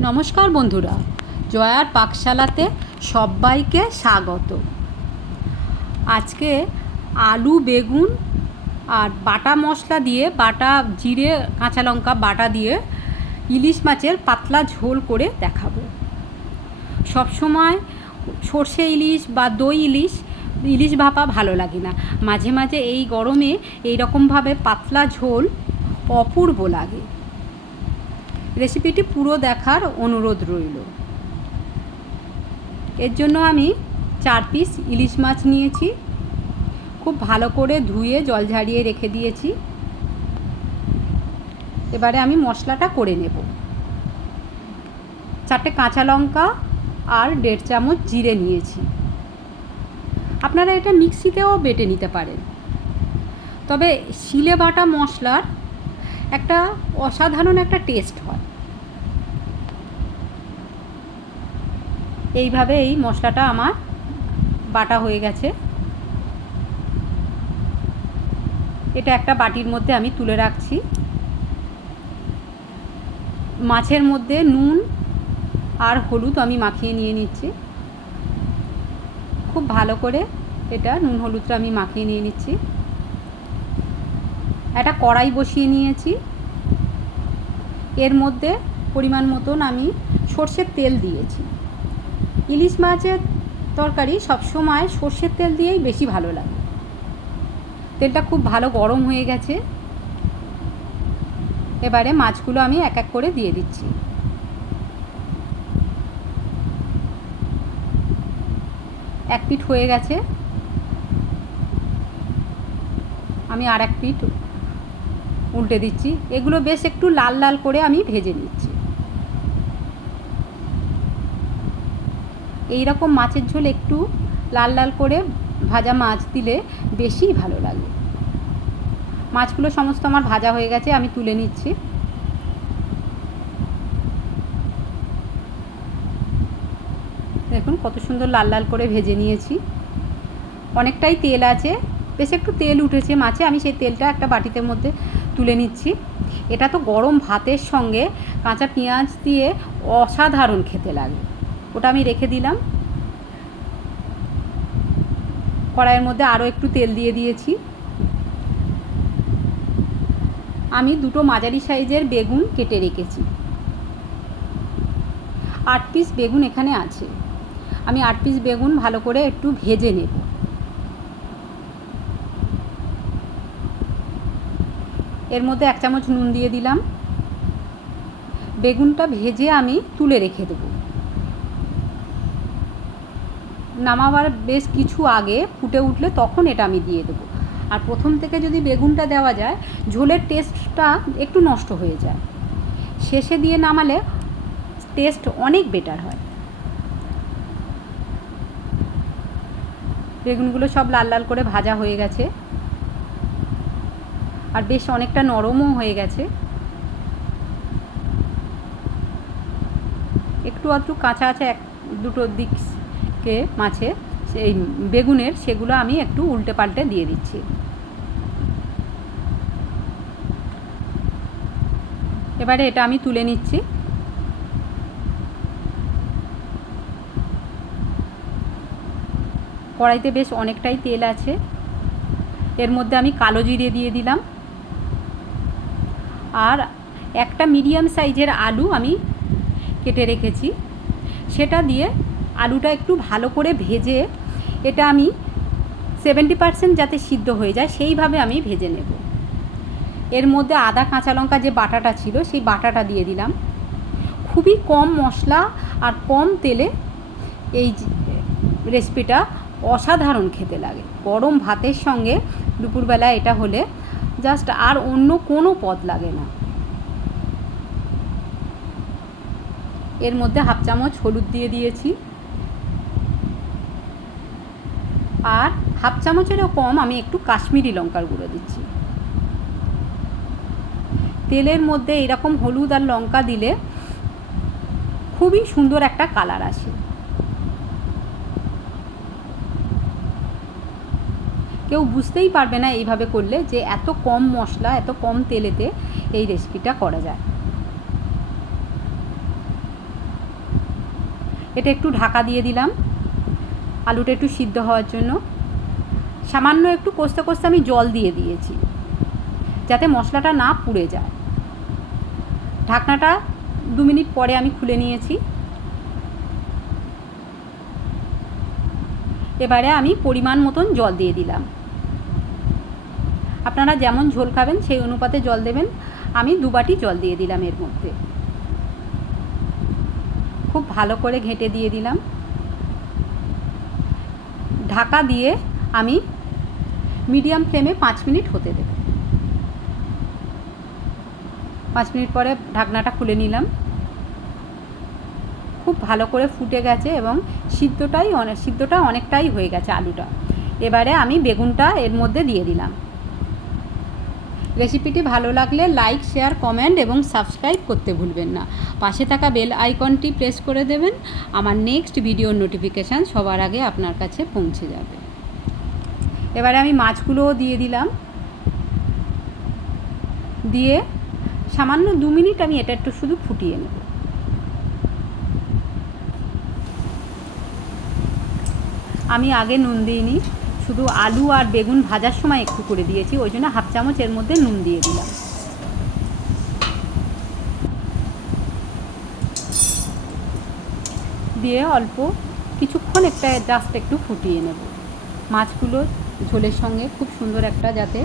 নমস্কার বন্ধুরা, জয়ার পাকশালাতে সবাইকে স্বাগত। আজকে আলু, বেগুন আর বাটা মশলা দিয়ে, বাটা জিরে, কাঁচা লঙ্কা বাটা দিয়ে ইলিশ মাছের পাতলা ঝোল করে দেখাবো। সবসময় সর্ষে ইলিশ বা দই ইলিশ ইলিশ ভাপা ভালো লাগে না। মাঝে মাঝে এই গরমে এই রকমভাবে পাতলা ঝোল অপূর্ব লাগে। রেসিপিটি পুরো দেখার অনুরোধ রইল। এর জন্য আমি চার পিস ইলিশ মাছ নিয়েছি। খুব ভালো করে ধুয়ে জল ঝাড়িয়ে রেখে দিয়েছি। এবারে আমি মশলাটা করে নেব। চারটে কাঁচা লঙ্কা আর দেড় চামচ জিরে নিয়েছি। আপনারা এটা মিক্সিতেও বেটে নিতে পারেন। তবে শিলে বাটা মশলার একটা অসাধারণ একটা টেস্ট হয়। এইভাবে এই মশলাটা আমার বাটা হয়ে গেছে। এটা একটা বাটির মধ্যে আমি তুলে রাখছি। মাছের মধ্যে নুন আর হলুদ আমি মাখিয়ে নিয়ে নিচ্ছি। খুব ভালো করে এটা নুন হলুদটা আমি মাখিয়ে নিয়ে নিচ্ছি। একটা কড়াই বসিয়ে নিয়েছি। এর মধ্যে পরিমাণ মতন আমি সর্ষের তেল দিয়েছি। ইলিশ মাছের তরকারি সবসময় সর্ষের তেল দিয়েই বেশি ভালো লাগে। তেলটা খুব ভালো গরম হয়ে গেছে। এবারে মাছগুলো আমি এক এক করে দিয়ে দিচ্ছি। এক পিঠ হয়ে গেছে। আমি আর এক পিঠ উল্টে দিচ্ছি। এগুলো বেশ একটু লাল লাল করে আমি ভেজে নিচ্ছি। এই রকম মাছের ঝোল একটু লাল লাল করে ভাজা মাছ দিলে বেশি ভালো লাগে। মাছগুলো সমস্ত আমার ভাজা হয়ে গেছে, আমি তুলে নিচ্ছি। দেখুন কত সুন্দর লাল লাল করে ভেজে নিয়েছি। অনেকটাই তেল আছে। বেশ একটু তেল উঠেছে মাছে, আমি সেই তেলটা একটা বাটিতে মধ্যে তুলে নিচ্ছি। এটা তো গরম ভাতের সঙ্গে কাঁচা পেঁয়াজ দিয়ে অসাধারণ খেতে লাগে। ওটা আমি রেখে দিলাম। কড়াইয়ের মধ্যে আরও একটু তেল দিয়ে দিয়েছি। আমি দুটো মাঝারি সাইজের বেগুন কেটে রেখেছি। আট পিস বেগুন এখানে আছে। আমি আট পিস বেগুন ভালো করে একটু ভেজে নেব। এর মধ্যে এক চামচ নুন দিয়ে দিলাম। বেগুনটা ভেজে আমি তুলে রেখে দেবো। নামাবার বেশ কিছু আগে ফুটে উঠলে তখন এটা আমি দিয়ে দেবো। আর প্রথম থেকে যদি বেগুনটা দেওয়া যায়, ঝোলের টেস্টটা একটু নষ্ট হয়ে যায়। শেষে দিয়ে নামালে টেস্ট অনেক বেটার হয়। বেগুনগুলো সব লাল লাল করে ভাজা হয়ে গেছে। আর বেশ অনেকটা নরমও হয়ে গেছে। একটু আধটু কাঁচা আছে এক, দুটো দিককে মাছে, সেই বেগুনের সেগুলো আমি একটু উল্টে পাল্টে দিয়ে দিচ্ছি। এবারে এটা আমি তুলে নিচ্ছি। কড়াইতে বেশ অনেকটাই তেল আছে। এর মধ্যে আমি কালো জিরে দিয়ে দিলাম। আর একটা মিডিয়াম সাইজের আলু আমি কেটে রেখেছি। সেটা দিয়ে আলুটা একটু ভালো করে ভেজে এটা আমি সেভেন্টি পারসেন্ট যাতে সিদ্ধ হয়ে যায় সেইভাবে আমি ভেজে নেব। এর মধ্যে আদা, কাঁচা লঙ্কা যে বাটাটা ছিল সেই বাটাটা দিয়ে দিলাম। খুবই কম মশলা আর কম তেলে এই রেসিপিটা অসাধারণ খেতে লাগে। গরম ভাতের সঙ্গে দুপুরবেলা এটা হলে জাস্ট আর অন্য কোনো পদ লাগে না। এর মধ্যে হাফ চামচ হলুদ দিয়ে দিয়েছি। আর হাফ চামচেরও কম আমি একটু কাশ্মীরি লঙ্কার গুঁড়ো দিচ্ছি। তেলের মধ্যে এরকম হলুদ আর লঙ্কা দিলে খুবই সুন্দর একটা কালার আসে। কেউ বুঝতেই পারবে না এইভাবে করলে যে এত কম মশলা, এত কম তেলেতে এই রেসিপিটা করা যায়। এটা একটু ঢাকা দিয়ে দিলাম। আলুটা একটু সিদ্ধ হওয়ার জন্য। সামান্য একটু কষতে কষতে আমি জল দিয়ে দিয়েছি, যাতে মশলাটা না পুড়ে যায়। ঢাকনাটা দু মিনিট পরে আমি খুলে নিয়েছি। এবারে আমি পরিমাণ মতন জল দিয়ে দিলাম। আপনারা যেমন ঝোল খাবেন, সেই অনুপাতে জল দেবেন। আমি দু বাটি জল দিয়ে দিলাম এর মধ্যে। খুব ভালো করে ঘেঁটে দিয়ে দিলাম। ঢাকা দিয়ে আমি মিডিয়াম ফ্লেমে পাঁচ মিনিট হতে দেব। পাঁচ মিনিট পরে ঢাকনাটা খুলে নিলাম। খুব ভালো করে ফুটে গেছে এবং সিদ্ধটাই অনেক সিদ্ধটা অনেকটাই হয়ে গেছে আলুটা। এবারে আমি বেগুনটা এর মধ্যে দিয়ে দিলাম। রেসিপিটি ভালো লাগলে লাইক, শেয়ার, কমেন্ট এবং সাবস্ক্রাইব করতে ভুলবেন না। পাশে থাকা বেল আইকনটি প্রেস করে দেবেন। আমার নেক্সট ভিডিওর নোটিফিকেশান সবার আগে আপনার কাছে পৌঁছে যাবে। এবারে আমি মাছগুলোও দিয়ে দিলাম। দিয়ে সামান্য দু মিনিট আমি এটা একটু শুধু ফুটিয়ে নেব। আমি আগে নুন দিইনি। শুধু আলু আর বেগুন ভাজার সময় একটু করে দিয়েছি, ওই জন্য হাফ চামচ এর মধ্যে নুন দিয়ে দিলাম। দিয়ে অল্প কিছুক্ষণ একটা জাস্ট একটু ফুটিয়ে নেব। মাছগুলো ঝোলের সঙ্গে খুব সুন্দর একটা যাতে